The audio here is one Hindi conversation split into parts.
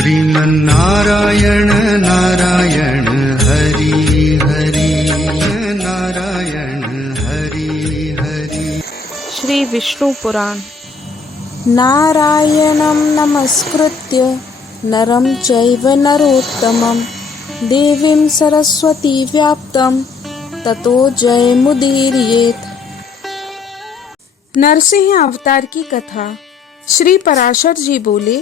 श्रीमन्नारायण नारायण हरि हरि नारायण हरि हरि। श्री विष्णु पुराण। नारायणं नमस्कृत्य नरं चैव नरोत्तमं देवीं सरस्वती व्याप्तं ततो जयमुदीरयेत्। नरसिंह अवतार की कथा। श्री पराशर जी बोले,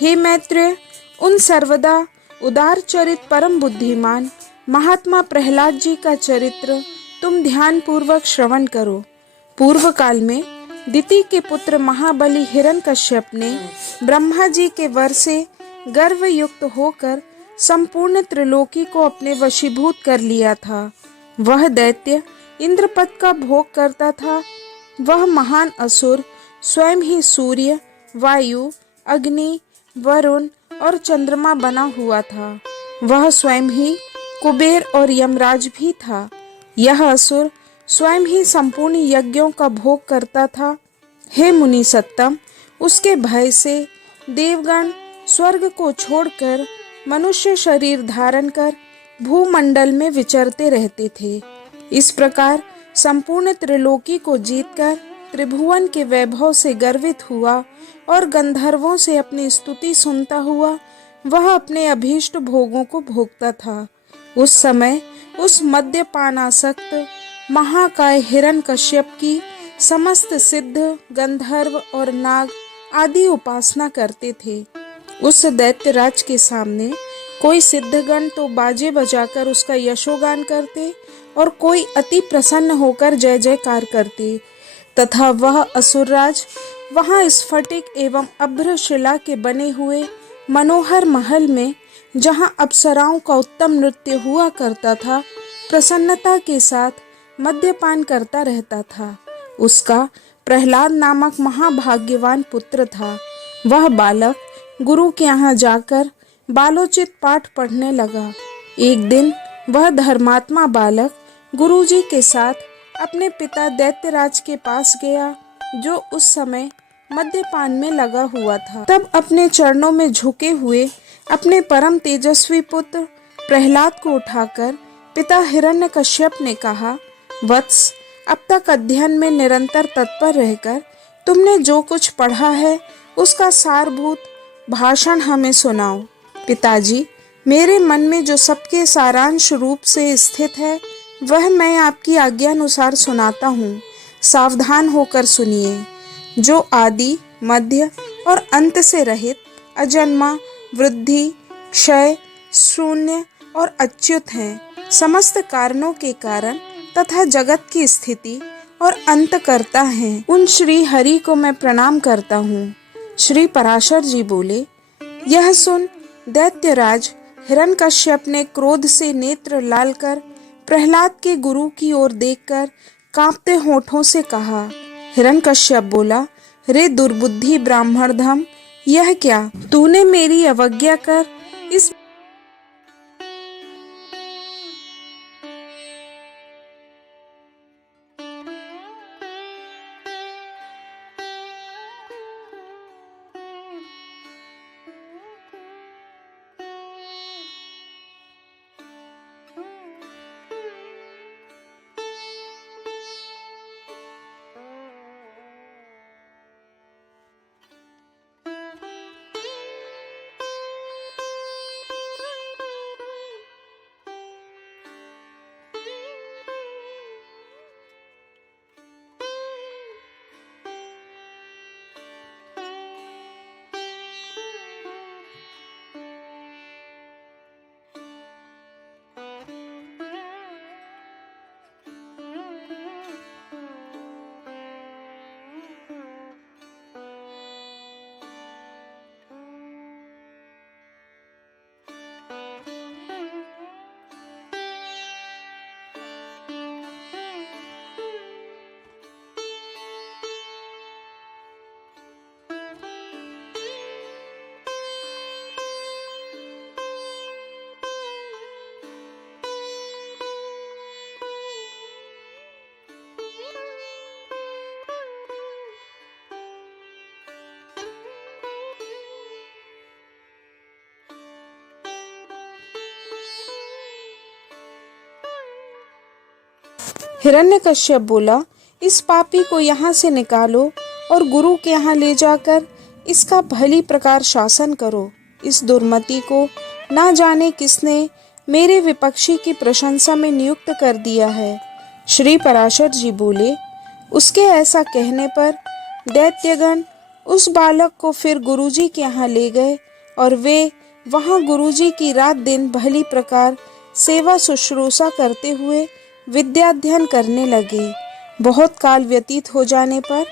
हे मैत्रेय, उन सर्वदा उदार चरित परम बुद्धिमान महात्मा प्रहलाद जी का चरित्र तुम ध्यान पूर्वक श्रवण करो। पूर्व काल में दिति के पुत्र महाबली हिरण्यकश्यप ने ब्रह्मा जी के वर से गर्व युक्त होकर संपूर्ण त्रिलोकी को अपने वशीभूत कर लिया था। वह दैत्य इंद्रपद का भोग करता था। वह महान असुर स्वयं ही सूर्य, वायु, अग्नि, वरुण और चंद्रमा बना हुआ था। वह स्वयं ही कुबेर और यमराज भी था। यह असुर स्वयं ही संपूर्ण यज्ञों का भोग करता था। हे मुनि सत्तम, उसके भय से देवगण स्वर्ग को छोड़कर मनुष्य शरीर धारण कर भूमंडल में विचरते रहते थे। इस प्रकार संपूर्ण त्रिलोकी को जीतकर त्रिभुवन के वैभव से गर्वित हुआ और गंधर्वों से अपनी स्तुति सुनता हुआ वह अपने अभीष्ट भोगों को भोगता था। उस समय उस मद्यपानासक्त महाकाय हिरण्यकश्यप की समस्त सिद्ध, गंधर्व और नाग आदि उपासना करते थे। उस दैत्यराज के सामने कोई सिद्धगण तो बाजे बजाकर उसका यशोगान करते और कोई अति प्रसन्न होकर जय जयकार करते, तथा वह असुरराज वहां स्फटिक एवं अभ्र शिला के बने हुए मनोहर महल में, जहां अप्सराओं का उत्तम नृत्य हुआ करता था, प्रसन्नता के साथ मद्यपान करता रहता था। उसका प्रहलाद नामक महाभाग्यवान पुत्र था। वह बालक गुरु के यहाँ जाकर बालोचित पाठ पढ़ने लगा। एक दिन वह धर्मात्मा बालक गुरुजी के साथ अपने पिता दैत्यराज के पास गया, जो उस समय मद्यपान में लगा हुआ था। तब अपने चरणों में झुके हुए अपने परम तेजस्वी पुत्र प्रहलाद को उठाकर पिता हिरण्यकश्यप ने कहा, वत्स, अब तक अध्ययन में निरंतर तत्पर रहकर तुमने जो कुछ पढ़ा है उसका सारभूत भाषण हमें सुनाओ। पिताजी, मेरे मन में जो सबके सारांश रूप से स्थित है वह मैं आपकी आज्ञानुसार सुनाता हूँ। सावधान होकर सुनिए। जो आदि, मध्य और अंत से रहित, अजन्मा, वृद्धि, क्षय, शून्य और अच्युत हैं, समस्त कारणों के कारण तथा जगत की स्थिति और अंत करता है, उन श्री हरि को मैं प्रणाम करता हूँ। श्री पराशर जी बोले, यह सुन दैत्यराज हिरण्यकश्यप ने क्रोध से नेत्र लाल कर प्रहलाद के गुरु की ओर देखकर कांपते होठों से कहा। हिरण्यकश्यप बोला, रे दुर्बुद्धि ब्राह्मणधम, यह क्या? तूने मेरी अवज्ञा कर इस हिरण्यकश्यप बोला, इस पापी को यहाँ से निकालो और गुरु के यहाँ ले जाकर इसका भली प्रकार शासन करो। इस दुर्मति को ना जाने किसने मेरे विपक्षी की प्रशंसा में नियुक्त कर दिया है। श्री पराशर जी बोले, उसके ऐसा कहने पर दैत्यगण उस बालक को फिर गुरुजी के यहाँ ले गए और वे वहाँ गुरुजी की रात दिन भली प्रकार सेवा शुश्रूषा करते हुए विद्याध्ययन करने लगे। बहुत काल व्यतीत हो जाने पर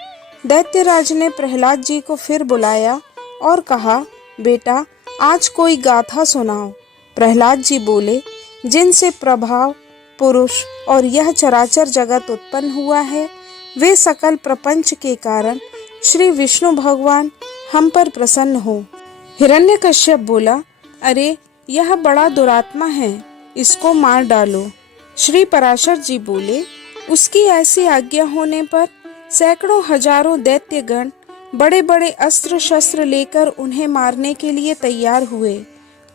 दैत्यराज ने प्रहलाद जी को फिर बुलाया और कहा, बेटा आज कोई गाथा सुनाओ। प्रहलाद जी बोले, जिनसे प्रभाव पुरुष और यह चराचर जगत उत्पन्न हुआ है, वे सकल प्रपंच के कारण श्री विष्णु भगवान हम पर प्रसन्न हो। हिरण्यकश्यप बोला, अरे यह बड़ा दुरात्मा है, इसको मार डालो। श्री पराशर जी बोले, उसकी ऐसी आज्ञा होने पर सैकड़ों हजारों दैत्यगण बड़े बड़े अस्त्र शस्त्र लेकर उन्हें मारने के लिए तैयार हुए।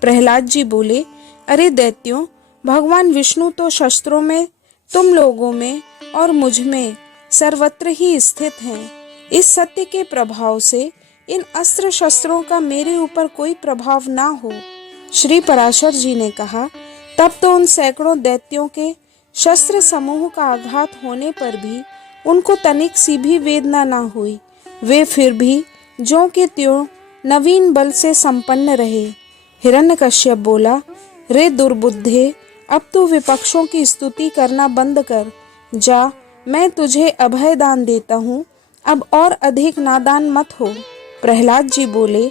प्रहलाद जी बोले, अरे दैत्यों, भगवान विष्णु तो शस्त्रों में, तुम लोगों में और मुझ में सर्वत्र ही स्थित हैं। इस सत्य के प्रभाव से इन अस्त्र शस्त्रों का मेरे ऊपर कोई प्रभाव ना हो। श्री पराशर जी ने कहा, तब तो उन सैकड़ों दैत्यों के शस्त्र समूह का आघात होने पर भी उनको तनिक सी भी वेदना ना हुई। वे फिर भी ज्यों के त्यों नवीन बल से संपन्न रहे। हिरण्यकश्यप बोला, रे दुर्बुद्धे, अब तू विपक्षों की स्तुति करना बंद कर। जा, मैं तुझे अभय दान देता हूँ, अब और अधिक नादान मत हो। प्रहलाद जी बोले,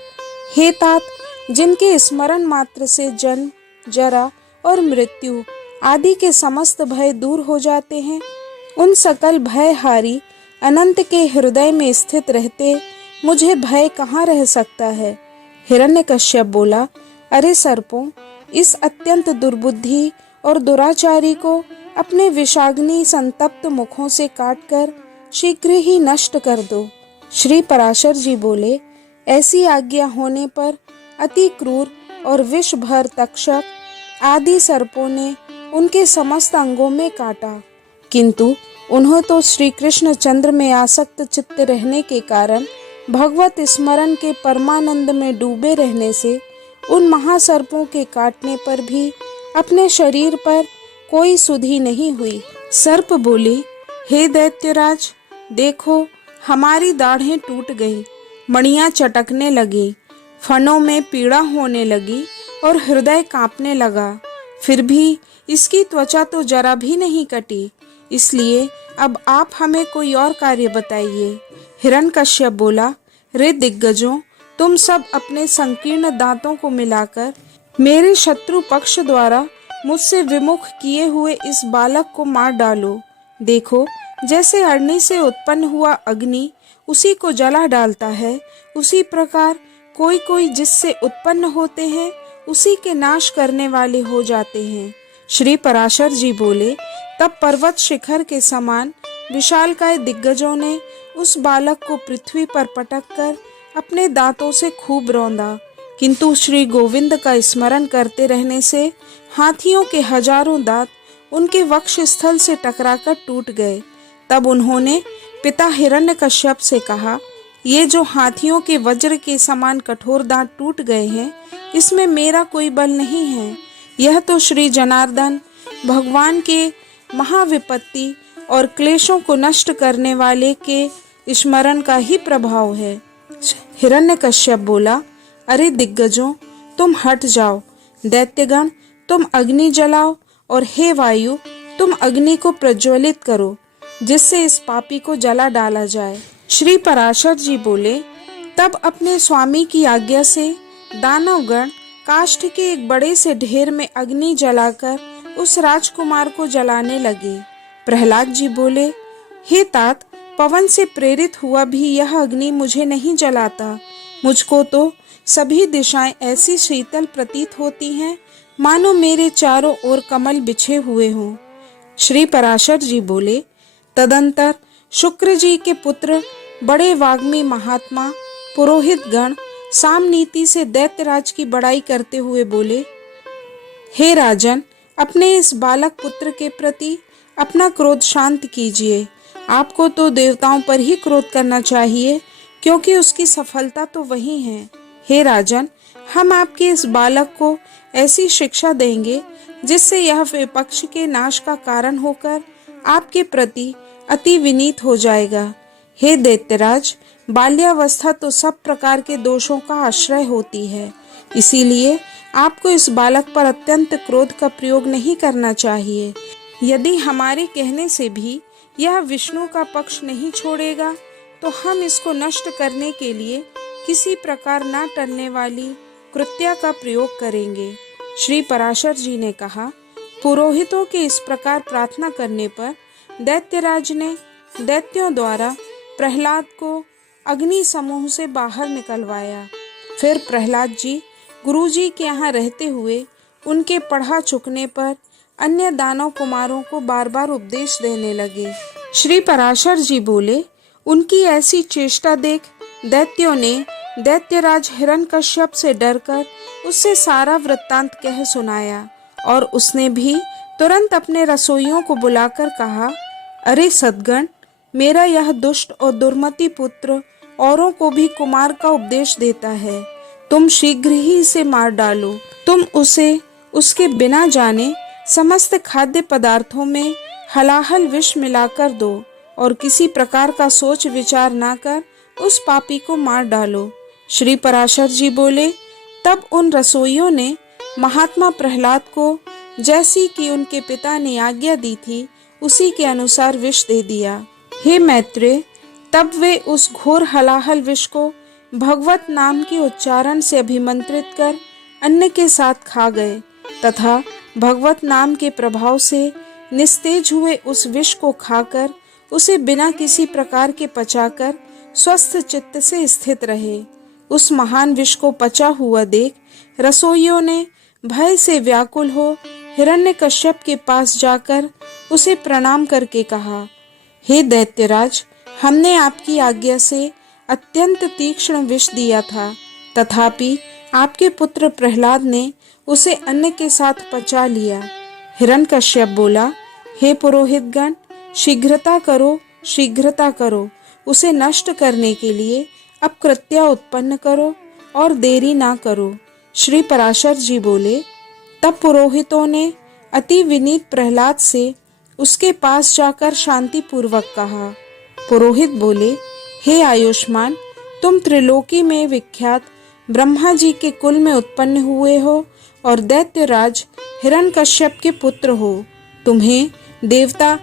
हे तात, जिनके स्मरण मात्र से जन्म, जरा और मृत्यु आदि के समस्त भय दूर हो जाते हैं, उन सकल भयहारी अनंत के हृदय में स्थित रहते मुझे भय कहाँ रह सकता है। हिरण्यकश्यप बोला, अरे सर्पों, इस अत्यंत दुर्बुद्धि और दुराचारी को अपने विषाग्नि संतप्त मुखों से काटकर शीघ्र ही नष्ट कर दो। श्री पराशर जी बोले, ऐसी आज्ञा होने पर अति क्रूर और विष भर तक्षक आदि सर्पों ने उनके समस्त अंगों में काटा, किंतु उन्हें तो श्री कृष्ण चंद्र में आसक्त चित्त रहने के कारण भगवत स्मरण के परमानंद में डूबे रहने से उन महासर्पों के काटने पर भी अपने शरीर पर कोई सुधि नहीं हुई। सर्प बोले, हे दैत्यराज, देखो हमारी दाढ़ें टूट गई, मणियां चटकने लगी, फनों में पीड़ा होने लगी और हृदय कांपने लगा, फिर भी इसकी त्वचा तो जरा भी नहीं कटी। इसलिए अब आप हमें कोई और कार्य बताइए। हिरण्यकश्यप बोला, रे दिग्गजों, तुम सब अपने संकीर्ण दांतों को मिलाकर मेरे शत्रु पक्ष द्वारा मुझसे विमुख किए हुए इस बालक को मार डालो। देखो, जैसे अग्नि से उत्पन्न हुआ अग्नि उसी को जला डालता है, उसी प्रकार कोई कोई जिससे उत्पन्न होते हैं उसी के नाश करने वाले हो जाते हैं। श्री पराशर जी बोले, तब पर्वत शिखर के समान विशालकाय दिग्गजों ने उस बालक को पृथ्वी पर पटक कर अपने दांतों से खूब रौंदा, किंतु श्री गोविंद का स्मरण करते रहने से हाथियों के हजारों दांत उनके वक्ष स्थल से टकराकर टूट गए। तब उन्होंने पिता हिरण्यकश्यप से कहा, ये जो हाथियों के वज्र के समान कठोर दांत टूट गए हैं, इसमें मेरा कोई बल नहीं है। यह तो श्री जनार्दन भगवान के महाविपत्ति और क्लेशों को नष्ट करने वाले के स्मरण का ही प्रभाव है। हिरण्यकश्यप बोला, अरे दिग्गजों, तुम हट जाओ। दैत्यगण, तुम अग्नि जलाओ और हे वायु, तुम अग्नि को प्रज्वलित करो, जिससे इस पापी को जला डाला जाए। श्री पराशर जी बोले, तब अपने स्वामी की आज्ञा से दानवगण काष्ठ के एक बड़े से ढेर में अग्नि जलाकर उस राजकुमार को जलाने लगे। प्रहलाद जी बोले, हे तात, पवन से प्रेरित हुआ भी यह अग्नि मुझे नहीं जलाता। मुझको तो सभी दिशाएं ऐसी शीतल प्रतीत होती हैं मानो मेरे चारों ओर कमल बिछे हुए हों। श्री पराशर जी बोले, तदंतर शुक्र जी के पुत्र बड़े वाग्मी महात्मा पुरोहित गण साम नीति से दैत्यराज की बड़ाई करते हुए बोले, हे राजन, अपने इस बालक पुत्र के प्रति अपना क्रोध शांत कीजिए। आपको तो देवताओं पर ही क्रोध करना चाहिए, क्योंकि उसकी सफलता तो वही है। हे राजन, हम आपके इस बालक को ऐसी शिक्षा देंगे जिससे यह विपक्ष के नाश का कारण होकर आपके प्रति अति विनीत हो जाएगा। हे दैत्यराज, बाल्यावस्था तो सब प्रकार के दोषों का आश्रय होती है, इसीलिए आपको इस बालक पर अत्यंत क्रोध का प्रयोग नहीं करना चाहिए। यदि हमारे कहने से भी यह विष्णु का पक्ष नहीं छोड़ेगा तो हम इसको नष्ट करने के लिए किसी प्रकार न टलने वाली कृत्या का प्रयोग करेंगे। श्री पराशर जी ने कहा, पुरोहितों के इस प्रकार प्रार्थना करने पर दैत्यराज ने दैत्यों द्वारा प्रहलाद को अग्नि समूह से बाहर निकलवाया। फिर प्रहलाद जी गुरुजी के यहाँ रहते हुए उनके पढ़ा चुकने पर अन्य दानव कुमारों को बार बार उपदेश देने लगे। श्री पराशर जी बोले, उनकी ऐसी चेष्टा देख दैत्यों ने दैत्यराज हिरण्यकश्यप से डरकर उससे सारा वृत्तांत कह सुनाया, और उसने भी तुरंत अपने रसोइयों को बुलाकर कहा, अरे सद्गण, मेरा यह दुष्ट और दुर्मति पुत्र औरों को भी कुमार का उपदेश देता है। तुम शीघ्र ही इसे मार डालो। तुम उसे उसके बिना जाने समस्त खाद्य पदार्थों में हलाहल विष मिलाकर दो और किसी प्रकार का सोच विचार ना कर उस पापी को मार डालो। श्री पराशर जी बोले, तब उन रसोइयों ने महात्मा प्रहलाद को जैसी कि उनके पिता ने आज्ञा दी थी उसी के अनुसार विष दे दिया। हे मैत्रेय, तब वे उस घोर हलाहल विष को भगवत नाम के उच्चारण से अभिमंत्रित कर अन्न के साथ खा गए तथा भगवत नाम के प्रभाव से निस्तेज हुए उस विष को खाकर उसे बिना किसी प्रकार के पचाकर स्वस्थ चित्त से स्थित रहे। उस महान विष को पचा हुआ देख रसोइयों ने भय से व्याकुल हो हिरण्यकश्यप के पास जाकर उसे प्रणाम करके कहा, हे दैत्यराज, हमने आपकी आज्ञा से अत्यंत तीक्ष्ण विष दिया था, तथापि आपके पुत्र प्रहलाद ने उसे अन्न के साथ पचा लिया। हिरण्यकश्यप बोला, हे पुरोहितगण, शीघ्रता करो, शीघ्रता करो, उसे नष्ट करने के लिए अब कृत्या उत्पन्न करो और देरी ना करो। श्री पराशर जी बोले, तब पुरोहितों ने अति विनीत प्रहलाद से उसके पास जाकर शांति पूर्वक कहा। पुरोहित बोले, हे आयुष्मान, तुम त्रिलोकी में विख्यात ब्रह्मा जी के कुल में उत्पन्न हुए हो और दैत्यराज हिरण्यकश्यप के पुत्र हो। तुम्हें देवता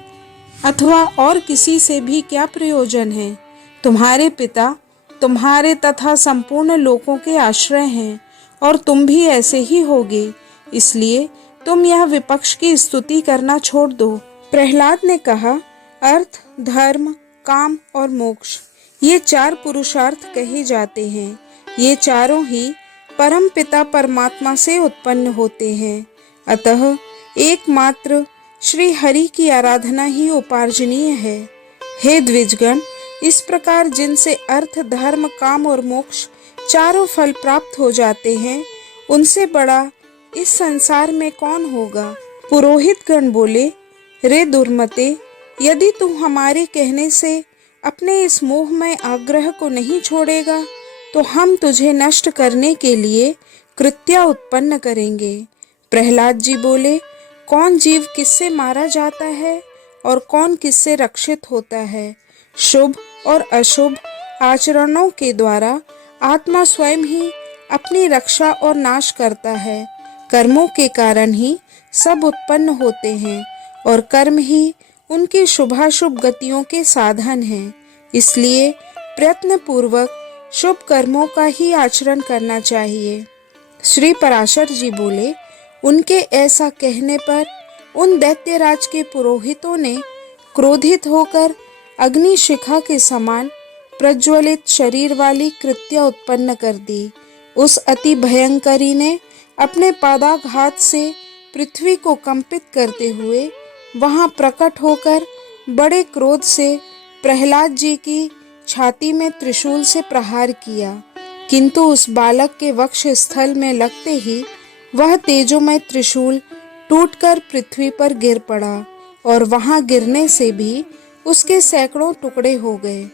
अथवा और किसी से भी क्या प्रयोजन है? तुम्हारे पिता तुम्हारे तथा संपूर्ण लोकों के आश्रय हैं और तुम भी ऐसे ही होगे, इसलिए तुम यह विपक्ष की स्तुति करना छोड़ दो। प्रहलाद ने कहा, अर्थ, धर्म, काम और मोक्ष, ये चार पुरुषार्थ कहे जाते हैं। ये चारों ही परम पिता परमात्मा से उत्पन्न होते हैं, अतः एकमात्र श्री हरि की आराधना ही उपार्जनीय है। हे द्विजगण, इस प्रकार जिनसे अर्थ, धर्म, काम और मोक्ष चारों फल प्राप्त हो जाते हैं, उनसे बड़ा इस संसार में कौन होगा? पुरोहित गण बोले, रे दुर्मते, यदि तू हमारे कहने से अपने इस मोहमय आग्रह को नहीं छोड़ेगा तो हम तुझे नष्ट करने के लिए कृत्या उत्पन्न करेंगे। प्रहलाद जी बोले, कौन जीव किससे मारा जाता है और कौन किससे रक्षित होता है? शुभ और अशुभ आचरणों के द्वारा आत्मा स्वयं ही अपनी रक्षा और नाश करता है। कर्मों के कारण ही सब उत्पन्न होते हैं और कर्म ही उनकी शुभाशुभ गतियों के साधन हैं। इसलिए प्रयत्न पूर्वक शुभ कर्मों का ही आचरण करना चाहिए। श्री पराशर जी बोले, उनके ऐसा कहने पर उन दैत्यराज के पुरोहितों ने क्रोधित होकर अग्नि शिखा के समान प्रज्वलित शरीर वाली कृत्या उत्पन्न कर दी। उस अति भयंकरी ने अपने पादाघात से पृथ्वी को कंपित करते हुए वहां प्रकट होकर बड़े क्रोध से प्रहलाद जी की छाती में त्रिशूल से प्रहार किया, किंतु उस बालक के वक्ष स्थल में लगते ही वह तेजोमय त्रिशूल टूटकर पृथ्वी पर गिर पड़ा और वहां गिरने से भी उसके सैकड़ों टुकड़े हो गए।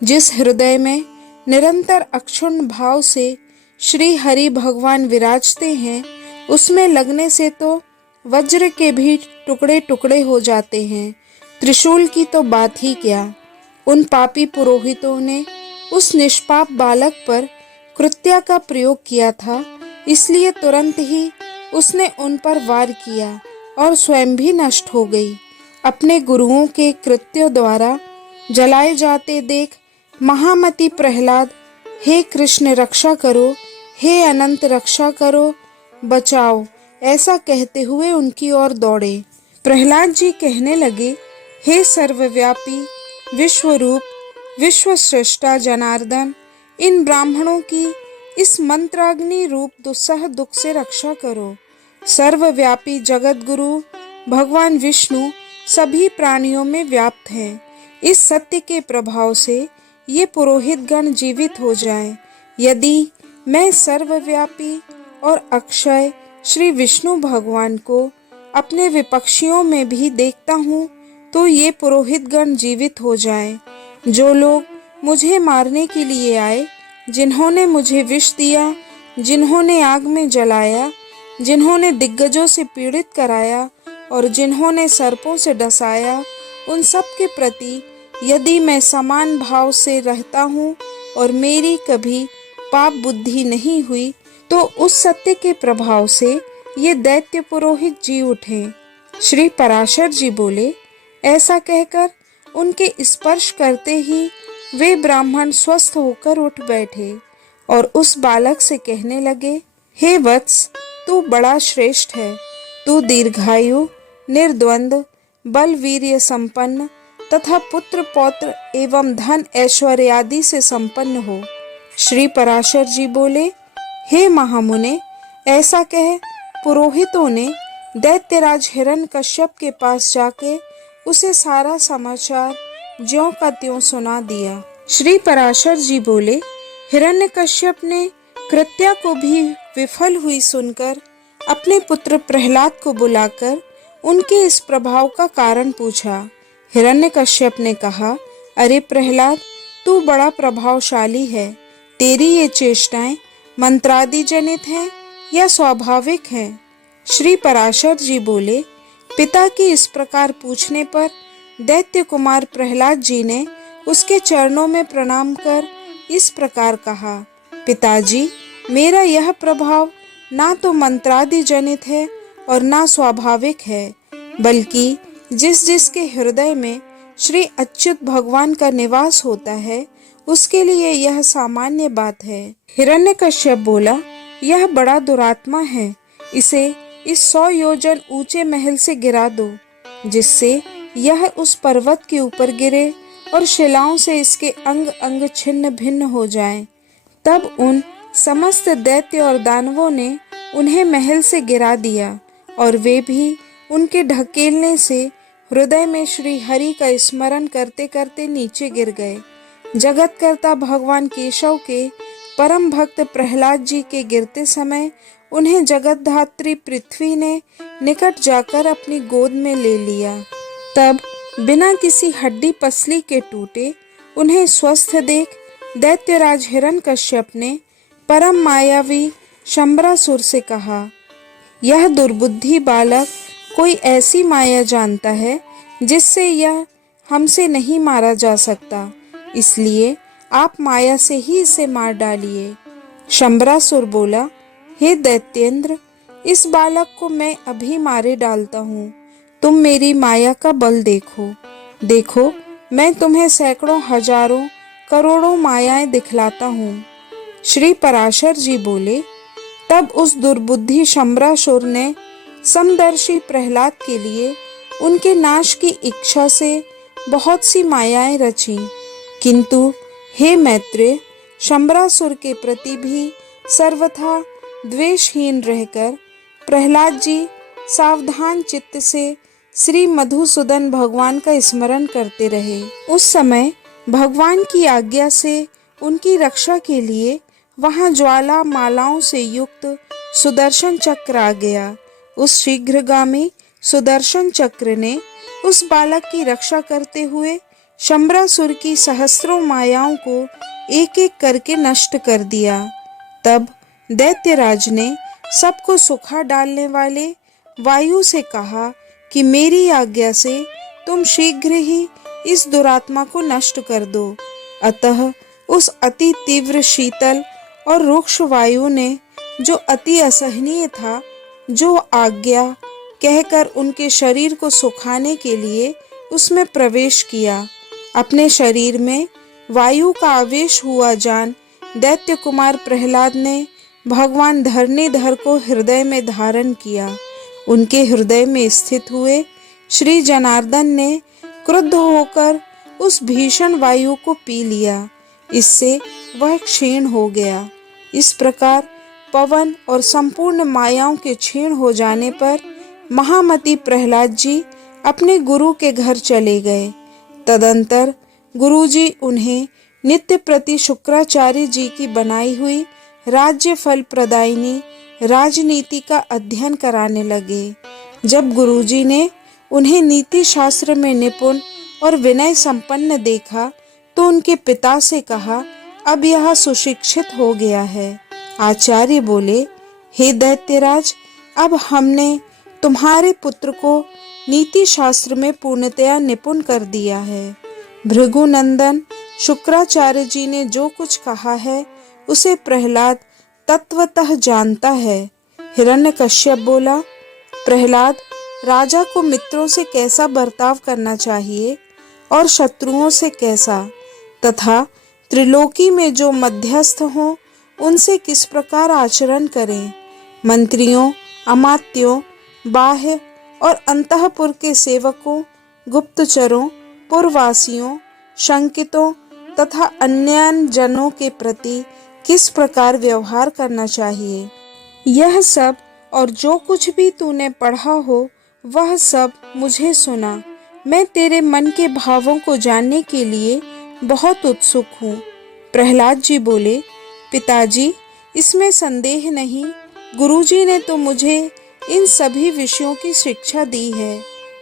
जिस हृदय में निरंतर अक्षुण्ण भाव से श्री हरि भगवान विराजते हैं, उसमें लगने से तो वज्र के भी टुकड़े टुकड़े हो जाते हैं, त्रिशूल की तो बात ही क्या। उन पापी पुरोहितों ने उस निष्पाप बालक पर कृत्या का प्रयोग किया था, इसलिए तुरंत ही उसने उन पर वार किया और स्वयं भी नष्ट हो गई। अपने गुरुओं के कृत्यों द्वारा जलाए जाते देख महामति प्रहलाद, हे कृष्ण रक्षा करो, हे अनंत रक्षा करो, बचाओ, ऐसा कहते हुए उनकी ओर दौड़े। प्रहलाद जी कहने लगे, हे सर्वव्यापी विश्वरूप विश्व सृष्टा जनार्दन, इन ब्राह्मणों की इस मंत्राग्नि रूप दुस्सह दुख से रक्षा करो। सर्वव्यापी जगत गुरु भगवान विष्णु सभी प्राणियों में व्याप्त हैं। इस सत्य के प्रभाव से ये पुरोहित गण जीवित हो जाएं। यदि मैं सर्वव्यापी और अक्षय श्री विष्णु भगवान को अपने विपक्षियों में भी देखता हूँ, तो ये पुरोहित गण जीवित हो जाएं। जो लोग मुझे मारने के लिए आए, जिन्होंने मुझे विष दिया, जिन्होंने आग में जलाया, जिन्होंने दिग्गजों से पीड़ित कराया और जिन्होंने सर्पों से डसाया, उन सब के प्रति यदि मैं समान भाव से रहता हूँ और मेरी कभी पाप बुद्धि नहीं हुई, तो उस सत्य के प्रभाव से ये दैत्य पुरोहित जी उठे। श्री पराशर जी बोले, ऐसा कहकर उनके स्पर्श करते ही वे ब्राह्मण स्वस्थ होकर उठ बैठे और उस बालक से कहने लगे, हे वत्स, तू बड़ा श्रेष्ठ है। तू दीर्घायु, निर्द्वंद, बल वीर्य संपन्न तथा पुत्र पौत्र एवं धन ऐश्वर्य आदि से संपन्न हो। श्री पराशर जी बोले, हे महामुने, ऐसा कह पुरोहितों ने दैत्यराज हिरण्यकश्यप के पास जाके उसे सारा समाचार ज्यों का त्यों सुना दिया। श्री पराशर जी बोले, हिरण्यकश्यप ने कृत्या को भी विफल हुई सुनकर अपने पुत्र प्रहलाद को बुलाकर उनके इस प्रभाव का कारण पूछा। हिरण्यकश्यप ने कहा, अरे प्रहलाद, तू बड़ा प्रभावशाली है। तेरी ये चेष्टाएं मंत्रादि जनित हैं या स्वाभाविक हैं? श्री पराशर जी बोले, पिता के इस प्रकार पूछने पर दैत्य कुमार प्रहलाद जी ने उसके चरणों में प्रणाम कर इस प्रकार कहा, पिताजी, मेरा यह प्रभाव ना तो मंत्रादि जनित है और ना स्वाभाविक है, बल्कि जिस जिसके हृदय में श्री अच्युत भगवान का निवास होता है, उसके लिए यह सामान्य बात है। हिरण्यकश्यप बोला, यह बड़ा दुरात्मा है, इसे इस 100 योजन ऊंचे महल से गिरा दो, जिससे यह उस पर्वत के ऊपर गिरे और शिलाओं से इसके अंग अंग छिन्न भिन्न हो जाएं। तब उन समस्त दैत्य और दानवों ने उन्हें महल से गिरा दिया और वे भी उनके ढकेलने से हृदय में श्री हरि का स्मरण करते करते नीचे गिर गए। जगतकर्ता भगवान केशव के परम भक्त प्रहलाद जी के गिरते समय उन्हें जगतधात्री पृथ्वी ने निकट जाकर अपनी गोद में ले लिया। तब बिना किसी हड्डी पसली के टूटे उन्हें स्वस्थ देख दैत्यराज हिरण्यकश्यप ने परम मायावी शंबरासुर से कहा, यह दुर्बुद्धि बालक कोई ऐसी माया जानता है जिससे यह हमसे नहीं मारा जा सकता, इसलिए आप माया से ही इसे मार डालिए। शंबरासुर बोला, हे दैत्येंद्र, इस बालक को मैं अभी मारे डालता हूँ। तुम मेरी माया का बल देखो। देखो, मैं तुम्हें सैकड़ों हजारों करोड़ों मायाएं दिखलाता हूँ। श्री पराशर जी बोले, तब उस दुर्बुद्धि शंबरासुर ने समदर्शी प्रहलाद के लिए उनके नाश की इच्छा से बहुत सी मायाएं रची, किंतु हे मैत्रेय, शंबरासुर के प्रति भी सर्वथा द्वेषहीन रहकर प्रहलाद जी सावधान चित्त से श्री मधुसूदन भगवान का स्मरण करते रहे। उस समय भगवान की आज्ञा से उनकी रक्षा के लिए वहां ज्वाला मालाओं से युक्त सुदर्शन चक्र आ गया। उस शीघ्रगामी सुदर्शन चक्र ने उस बालक की रक्षा करते हुए शंबरासुर की सहस्त्रों मायाओं को एक एक करके नष्ट कर दिया। तब दैत्यराज ने सबको सुखा डालने वाले वायु से कहा कि मेरी आज्ञा से तुम शीघ्र ही इस दुरात्मा को नष्ट कर दो। अतः उस अति तीव्र शीतल और रुक्ष वायु ने, जो अति असहनीय था, जो आज्ञा कहकर उनके शरीर को सुखाने के लिए उसमें प्रवेश किया। अपने शरीर में वायु का आवेश हुआ जान दैत्य कुमार प्रहलाद ने भगवान धरणीधर को हृदय में धारण किया। उनके हृदय में स्थित हुए श्री जनार्दन ने क्रुद्ध होकर उस भीषण वायु को पी लिया। इससे वह क्षीण हो गया। इस प्रकार पवन और संपूर्ण मायाओं के क्षीण हो जाने पर महामती प्रहलाद जी अपने गुरु के घर चले गए। तदंतर गुरुजी उन्हें नित्य प्रति शुक्राचार्य जी की बनाई हुई राज्य फल प्रदायिनी राजनीति का अध्ययन कराने लगे। जब गुरुजी ने उन्हें नीति शास्त्र में निपुण और विनय संपन्न देखा तो उनके पिता से कहा, अब यह सुशिक्षित हो गया है। आचार्य बोले, हे दैत्यराज, अब हमने तुम्हारे पुत्र को नीति शास्त्र में पूर्णतया निपुण कर दिया है। भृगुनंदन शुक्राचार्य जी ने जो कुछ कहा है उसे प्रहलाद तत्वतः जानता है। हिरण्यकश्यप बोला, प्रहलाद, राजा को मित्रों से कैसा बर्ताव करना चाहिए और शत्रुओं से कैसा, तथा त्रिलोकी में जो मध्यस्थ हों उनसे किस प्रकार आचरण करें। मंत्रियों, अमात्यों, बाह्य और अंतःपुर के सेवकों, गुप्तचरों, पुरवासियों, शंकितों तथा अन्य जनों के प्रति किस प्रकार व्यवहार करना चाहिए, यह सब और जो कुछ भी तूने पढ़ा हो वह सब मुझे सुना। मैं तेरे मन के भावों को जानने के लिए बहुत उत्सुक हूँ। प्रहलाद जी बोले, पिताजी, इसमें संदेह नहीं, गुरुजी ने तो मुझे इन सभी विषयों की शिक्षा दी है।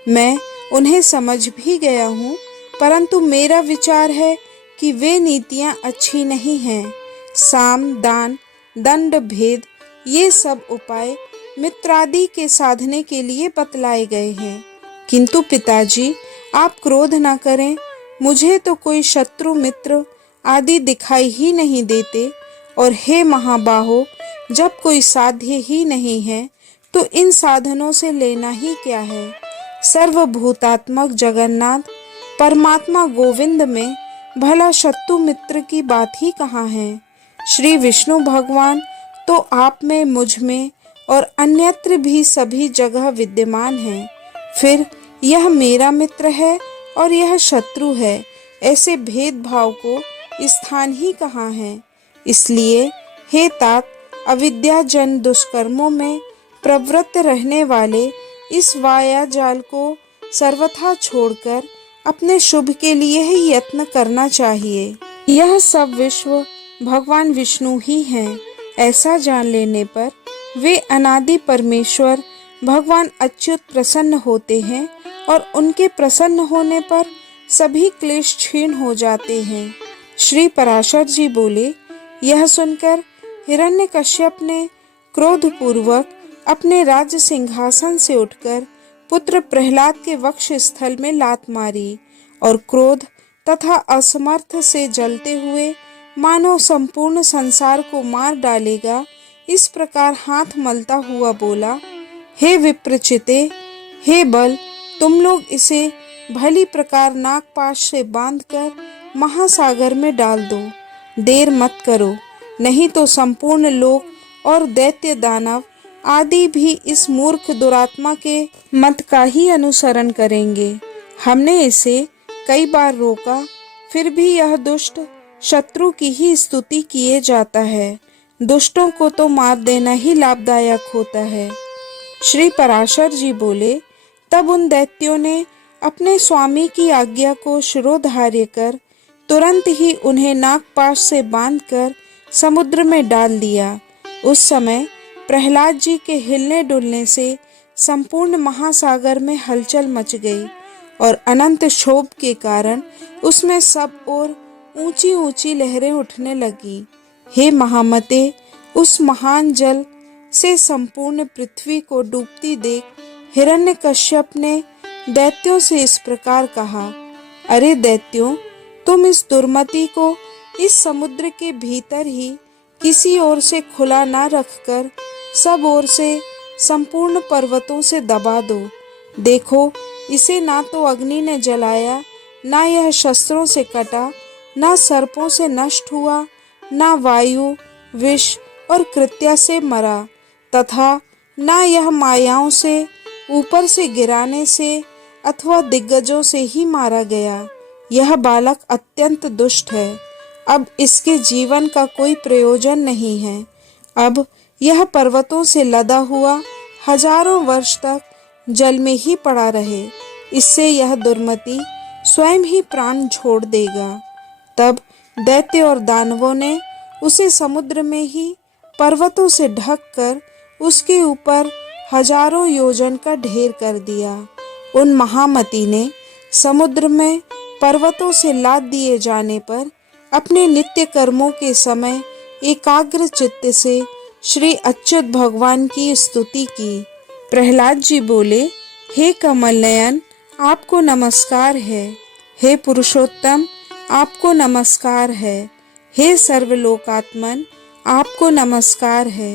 मैं उन्हें समझ भी गया हूँ, परंतु मेरा विचार है कि वे नीतियाँ अच्छी नहीं हैं। साम, दान, दंड, भेद, ये सब उपाय मित्रादि के साधने के लिए बतलाए गए हैं। किंतु पिताजी, आप क्रोध न करें, मुझे तो कोई शत्रु मित्र आदि दिखाई ही नहीं देते, और हे महाबाहो, जब कोई साध्य ही नहीं है तो इन साधनों से लेना ही क्या है। सर्वभूतात्मक जगन्नाथ परमात्मा गोविंद में भला शत्रु मित्र की बात ही कहाँ है। श्री विष्णु भगवान तो आप में, मुझ में और अन्यत्र भी सभी जगह विद्यमान हैं। फिर यह मेरा मित्र है और यह शत्रु है, ऐसे भेदभाव को स्थान ही कहाँ है। इसलिए हे तात, अविद्या जन दुष्कर्मों में प्रवृत्त रहने वाले इस वायाजाल को सर्वथा छोड़कर अपने शुभ के लिए ही यत्न करना चाहिए। यह सब विश्व भगवान विष्णु ही हैं। ऐसा जान लेने पर वे अनादि परमेश्वर भगवान अच्युत प्रसन्न होते हैं और उनके प्रसन्न होने पर सभी क्लेश क्षीण हो जाते हैं। श्री पराशर जी बोले, यह सुनकर हिरण्यकश्यप ने क्रोधपूर्वक अपने राज्य सिंहासन से उठकर पुत्र प्रहलाद के वक्ष स्थल में लात मारी और क्रोध तथा असमर्थ से जलते हुए मानो संपूर्ण संसार को मार डालेगा इस प्रकार हाथ मलता हुआ बोला, हे विप्रचिते, हे बल, तुम लोग इसे भली प्रकार नागपाश से बांधकर महासागर में डाल दो। देर मत करो, नहीं तो संपूर्ण लोक और दैत्य दानव आदि भी इस मूर्ख दुरात्मा के मत का ही अनुसरण करेंगे। हमने इसे कई बार रोका, फिर भी यह दुष्ट शत्रु की ही स्तुति किए जाता है। दुष्टों को तो मार देना ही लाभदायक होता है। श्री पराशर जी बोले, तब उन दैत्यों ने अपने स्वामी की आज्ञा को शिरोधार्य कर तुरंत ही उन्हें नागपाश से बांधकर समुद्र में डाल दिया। उस समय प्रहलाद जी के हिलने डुलने से संपूर्ण महासागर में हलचल मच गई और अनंत क्षोभ के कारण उसमें सब ओर ऊंची ऊंची लहरें उठने लगी। हे महामते, उस महान जल से संपूर्ण पृथ्वी को डूबती देख हिरण्यकश्यप ने दैत्यों से इस प्रकार कहा, अरे दैत्यों, तुम इस दुर्मति को इस समुद्र के भीतर ही किसी ओर से खुला ना रखकर सब ओर से संपूर्ण पर्वतों से दबा दो। देखो, इसे ना तो अग्नि ने जलाया, ना यह शस्त्रों से कटा, ना सर्पों से नष्ट हुआ, ना वायु, विष और कृत्या से मरा, तथा ना यह मायाओं से ऊपर से गिराने से अथवा दिग्गजों से ही मारा गया। यह बालक अत्यंत दुष्ट है। अब इसके जीवन का कोई प्रयोजन नहीं है। अब यह पर्वतों से लदा हुआ हजारों वर्ष तक जल में ही पड़ा रहे। इससे यह दुर्मति स्वयं ही प्राण छोड़ देगा। तब दैत्य और दानवों ने उसे समुद्र में ही पर्वतों से ढककर उसके ऊपर हजारों योजन का ढेर कर दिया। उन महामती ने समुद्र में पर्वतों से लाद दिए जाने पर अपने नित्य कर्मों के समय एकाग्र चित्त से श्री अच्युत भगवान की स्तुति की। प्रहलाद जी बोले, हे कमल नयन, आपको नमस्कार है। हे पुरुषोत्तम, आपको नमस्कार है। हे सर्वलोकात्मन, आपको नमस्कार है।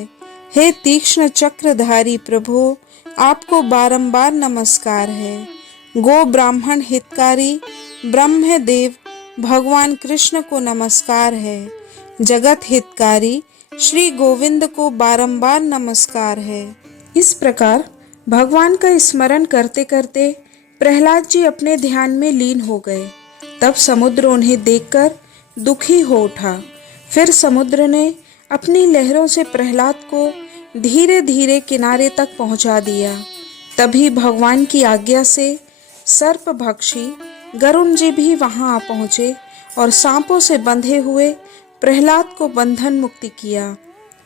हे तीक्ष्ण चक्रधारी प्रभु, आपको बारंबार नमस्कार है। गो ब्राह्मण हितकारी ब्रह्मदेव भगवान कृष्ण को नमस्कार है। जगत हितकारी श्री गोविंद को बारंबार नमस्कार है। इस प्रकार भगवान का स्मरण करते करते प्रहलाद जी अपने ध्यान में लीन हो गए। तब समुद्र उन्हें देखकर दुखी हो उठा। फिर समुद्र ने अपनी लहरों से प्रहलाद को धीरे धीरे किनारे तक पहुंचा दिया। तभी भगवान की आज्ञा से सर्पभक्षी गरुण जी भी वहां आ पहुंचे और सांपों से बंधे हुए प्रहलाद को बंधन मुक्ति किया।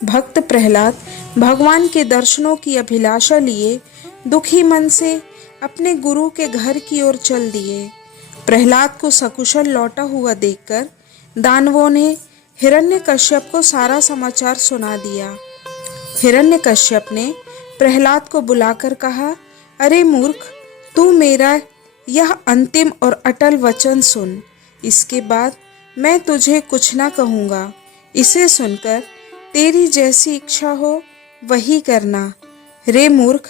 भक्त प्रहलाद भगवान के दर्शनों की अभिलाषा लिए दुखी मन से अपने गुरु के घर की ओर चल दिए। प्रहलाद को सकुशल लौटा हुआ देखकर दानवों ने हिरण्यकश्यप को सारा समाचार सुना दिया। हिरण्यकश्यप ने प्रहलाद को बुलाकर कहा, अरे मूर्ख, तू मेरा यह अंतिम और अटल वचन सुन। इसके बाद मैं तुझे कुछ ना कहूँगा। इसे सुनकर तेरी जैसी इच्छा हो वही करना। रे मूर्ख,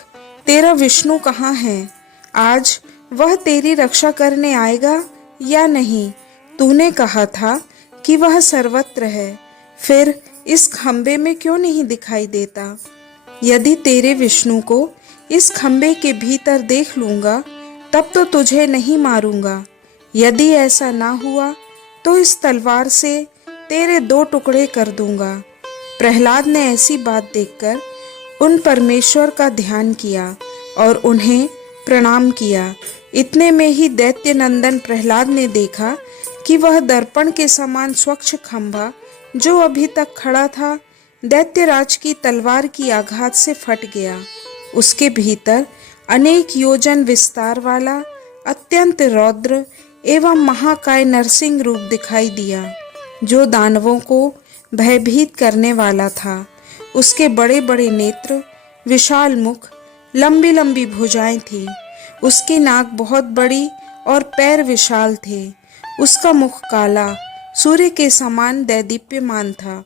तेरा विष्णु कहाँ है? आज वह तेरी रक्षा करने आएगा या नहीं? तूने कहा था कि वह सर्वत्र है, फिर इस खंबे में क्यों नहीं दिखाई देता? यदि तेरे विष्णु को इस खंबे के भीतर देख लूंगा तब तो तुझे नहीं मारूंगा। यदि ऐसा ना हुआ तो इस तलवार से तेरे 2 टुकड़े कर दूंगा। प्रहलाद ने ऐसी बात देखकर उन परमेश्वर का ध्यान किया और उन्हें प्रणाम किया। इतने में ही दैत्य नंदन प्रहलाद ने देखा कि वह दर्पण के समान स्वच्छ खंभा जो अभी तक खड़ा था दैत्यराज की तलवार की आघात से फट गया। उसके भीतर अनेक योजन विस्तार वाला अत्यंत रौद्र एवं महाकाय नरसिंह रूप दिखाई दिया, जो दानवों को भयभीत करने वाला था। उसके बड़े बड़े नेत्र, विशाल मुख, लंबी लंबी भुजाएं थी। उसकी नाक बहुत बड़ी और पैर विशाल थे। उसका मुख काला, सूर्य के समान दैदीप्यमान था।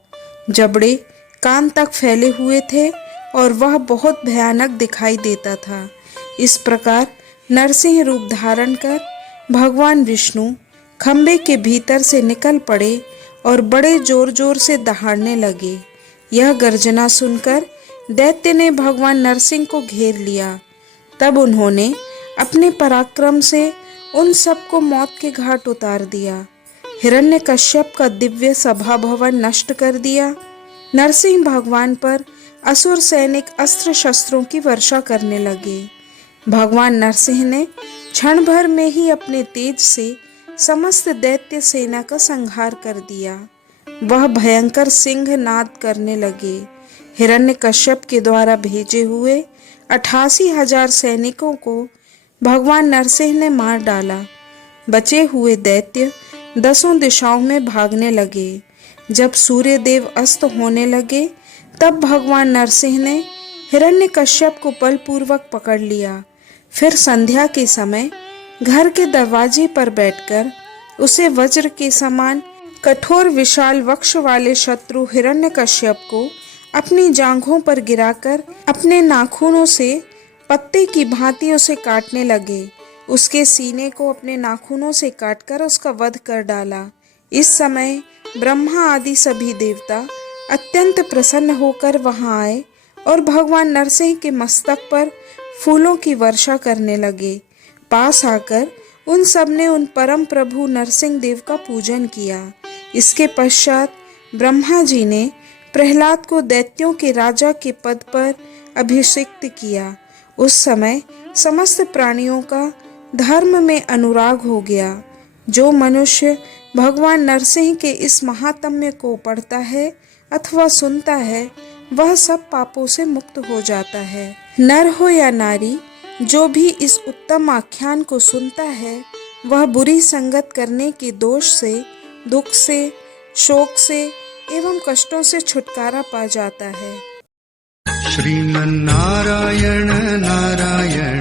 जबड़े कान तक फैले हुए थे और वह बहुत भयानक दिखाई देता था। इस प्रकार नरसिंह रूप धारण कर भगवान विष्णु खंबे के भीतर से निकल पड़े और बड़े जोर जोर से दहाड़ने लगे। यह गर्जना सुनकर दैत्य ने भगवान नरसिंह को घेर लिया। तब उन्होंने अपने पराक्रम से उन सबको मौत के घाट उतार दिया। हिरण्यकश्यप का दिव्य सभा भवन नष्ट कर दिया। नरसिंह भगवान पर असुर सैनिक अस्त्र शस्त्रों की वर्षा करने लगे। भगवान नरसिंह ने क्षण भर में ही अपने तेज से समस्त दैत्य सेना का संहार कर दिया। वह भयंकर सिंह नाद करने लगे। हिरण्यकश्यप के द्वारा भेजे हुए 88,000 सैनिकों को भगवान नरसिंह ने मार डाला। बचे हुए दैत्य 10 दिशाओं में भागने लगे। जब सूर्यदेव अस्त होने लगे तब भगवान नरसिंह ने हिरण्यकश्यप को बलपूर्वक पकड़ लिया। फिर संध्या के समय घर के दरवाजे पर बैठकर उसे वज्र के समान कठोर विशाल वक्ष वाले शत्रु हिरण्यकश्यप को अपनी जांघों पर गिराकर अपने नाखूनों से पत्ते की भांति उसे काटने लगे। उसके सीने को अपने नाखूनों से काटकर उसका वध कर डाला। इस समय ब्रह्मा आदि सभी देवता अत्यंत प्रसन्न होकर वहां आए और भगवान नरसिंह के मस्तक पर फूलों की वर्षा करने लगे। पास आकर उन सब ने उन परम प्रभु नरसिंह देव का पूजन किया। इसके पश्चात ब्रह्मा जी ने प्रहलाद को दैत्यों के राजा के पद पर अभिषिक्त किया। उस समय समस्त प्राणियों का धर्म में अनुराग हो गया। जो मनुष्य भगवान नरसिंह के इस महात्म्य को पढ़ता है अथवा सुनता है वह सब पापों से मुक्त हो जाता है। नर हो या नारी, जो भी इस उत्तम आख्यान को सुनता है वह बुरी संगत करने के दोष से, दुख से, शोक से एवं कष्टों से छुटकारा पा जाता है। श्रीमन्नारायण नारायण